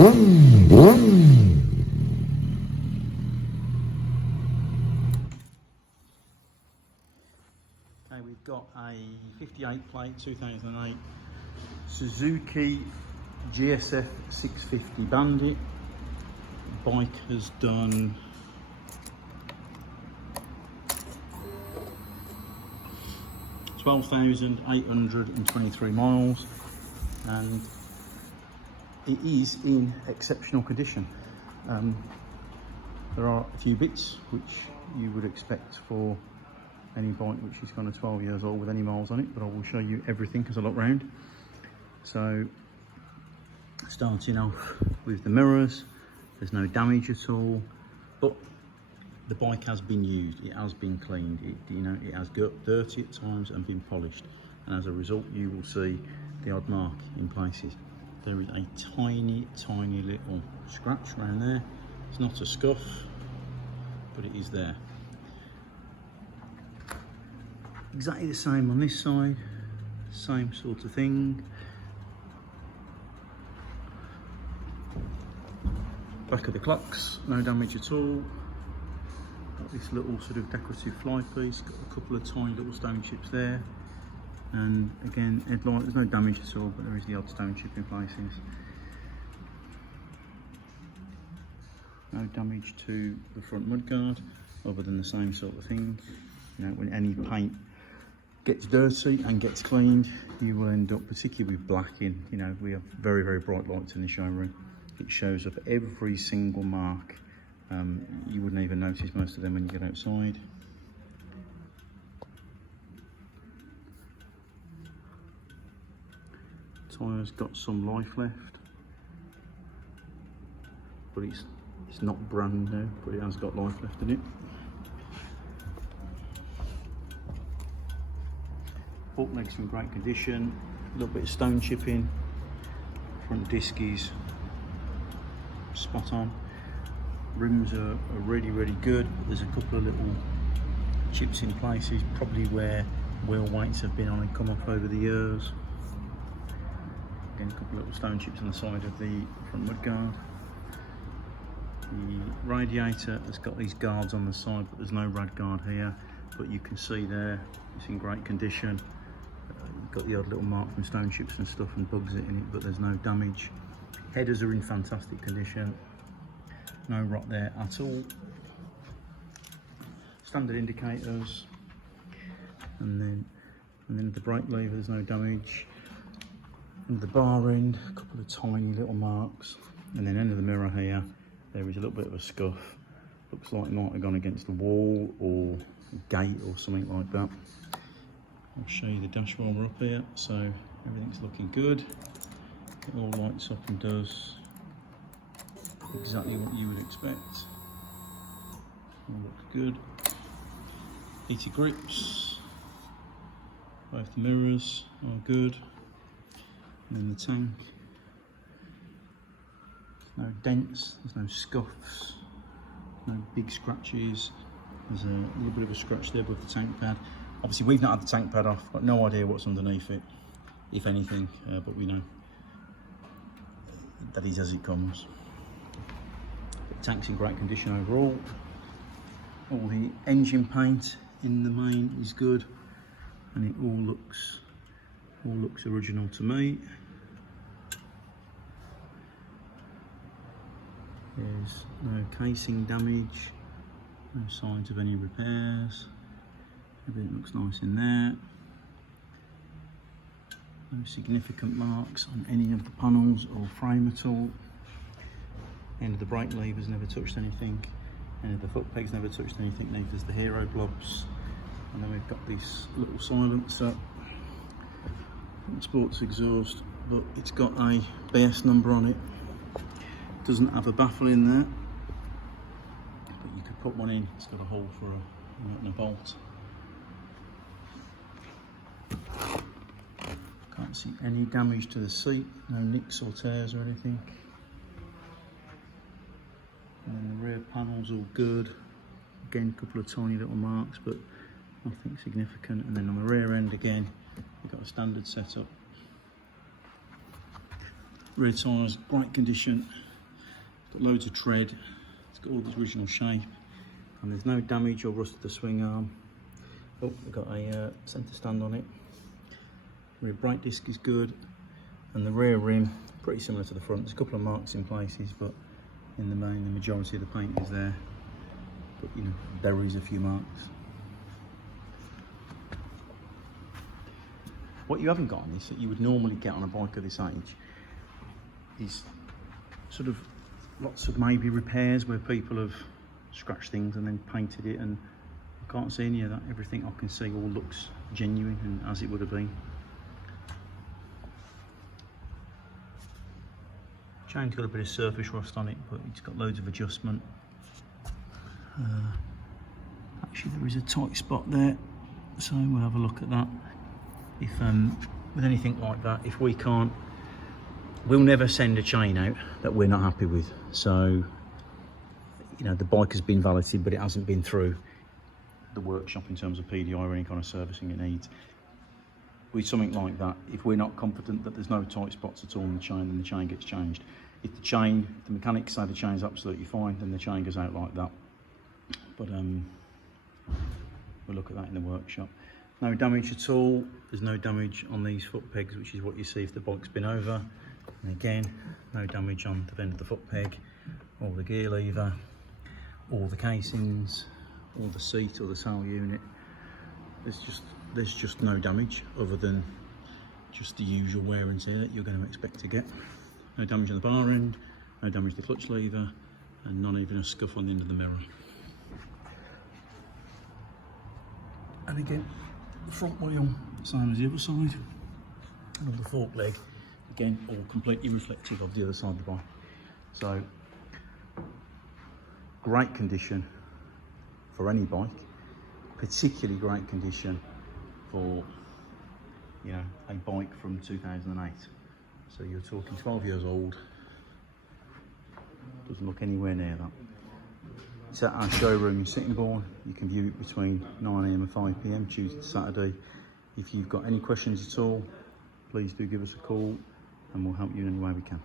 Okay, we've got a 58 plate 2008 Suzuki GSF650 Bandit. The bike has done 12,823 miles, and it is in exceptional condition. There are a few bits which you would expect for any bike which is kind of 12 years old with any miles on it, but I will show you everything as I look round. So starting off with the mirrors, there's no damage at all, but the bike has been used, it has been cleaned, it has got dirty at times and been polished, and as a result you will see the odd mark in places. There is a tiny little scratch around there. It's not a scuff, but it is there. Exactly the same on this side, same sort of thing. Back of the clocks, no damage at all. Got this little sort of decorative fly piece, got a couple of tiny little stone chips there, and again headlight, there's no damage at all, but there is the odd stone chip in places. No damage to the front mudguard other than the same sort of thing. You know, when any paint gets dirty and gets cleaned, you will end up, particularly with blacking, you know, we have very bright lights in the showroom. It shows up every single mark. You wouldn't even notice most of them when you get outside. Tyre's got some life left, but it's not brand new, but it has got life left in it. Fork leg's in great condition, a little bit of stone chipping. Front disc is spot on. Rims are really good. There's a couple of little chips in places, probably where wheel weights have been on and come off over the years. Again, a couple of little stone chips on the side of the front mudguard. The radiator has got these guards on the side, but there's no rad guard here. But you can see there, it's in great condition. You've got the odd little mark from stone chips and stuff and bugs in it, but there's no damage. Headers are in fantastic condition. No rot there at all. Standard indicators, and then the brake lever, there's no damage. And the bar end, a couple of tiny little marks, and then end of the mirror here, there is a little bit of a scuff. Looks like it might have gone against the wall or a gate or something like that. I'll show you the dash while we're up here. So everything's looking good. It all lights up and does exactly what you would expect. All looks good. Heated grips. Both the mirrors are good. And then the tank. There's no dents, there's no scuffs, no big scratches. There's a little bit of a scratch there with the tank pad. Obviously we've not had the tank pad off, got no idea what's underneath it, if anything, but we know that is as it comes. The tank's in great condition overall. All the engine paint in the main is good, and it all looks original to me. There's no casing damage, no signs of any repairs. Everything looks nice in there. No significant marks on any of the panels or frame at all. End of the brake levers never touched anything. End of the foot pegs never touched anything, neither does the hero blobs. And then we've got this little silencer. Sports exhaust, but it's got a BS number on it. Doesn't have a baffle in there, but you could put one in. It's got a hole for a bolt. Can't see any damage to the seat, no nicks or tears or anything. And then the rear panel's all good. Again, a couple of tiny little marks, but nothing significant. And then on the rear end again, you've got a standard setup. Rear tyres, great condition. got loads of tread, it's got all the original shape, and there's no damage or rust to the swing arm. Oh, we've got a centre stand on it. Rear brake disc is good, and the rear rim pretty similar to the front. There's a couple of marks in places, but in the main, the majority of the paint is there. But you know, buries a few marks. What you haven't got on this that you would normally get on a bike of this age is sort of lots of maybe repairs where people have scratched things and then painted it, and I can't see any of that. Everything I can see all looks genuine and as it would have been. Chain's got a bit of surface rust on it, but it's got loads of adjustment. Actually, there is a tight spot there, so we'll have a look at that. If with anything like that, if we can't, we'll never send a chain out that we're not happy with. So, you know, the bike has been validated, but it hasn't been through the workshop in terms of PDI or any kind of servicing it needs. With something like that, if we're not confident that there's no tight spots at all in the chain, then the chain gets changed. If the mechanics say the chain's absolutely fine, then the chain goes out like that. But we'll look at that in the workshop. No damage at all. There's no damage on these foot pegs, which is what you see if the bike's been over. And again, no damage on the end of the foot peg, or the gear lever, or the casings, or the seat or the sail unit. There's just no damage other than just the usual wear and tear that you're going to expect to get. No damage on the bar end, no damage to the clutch lever, and not even a scuff on the end of the mirror. And again, the front wheel, same as the other side, and on the fork leg, again, all completely reflective of the other side of the bike. So, great condition for any bike, particularly great condition for, you know, a bike from 2008. So you're talking 12 years old, doesn't look anywhere near that. It's at our showroom in Sittingbourne. You can view it between 9 AM and 5 PM, Tuesday to Saturday. If you've got any questions at all, please do give us a call and we'll help you in any way we can.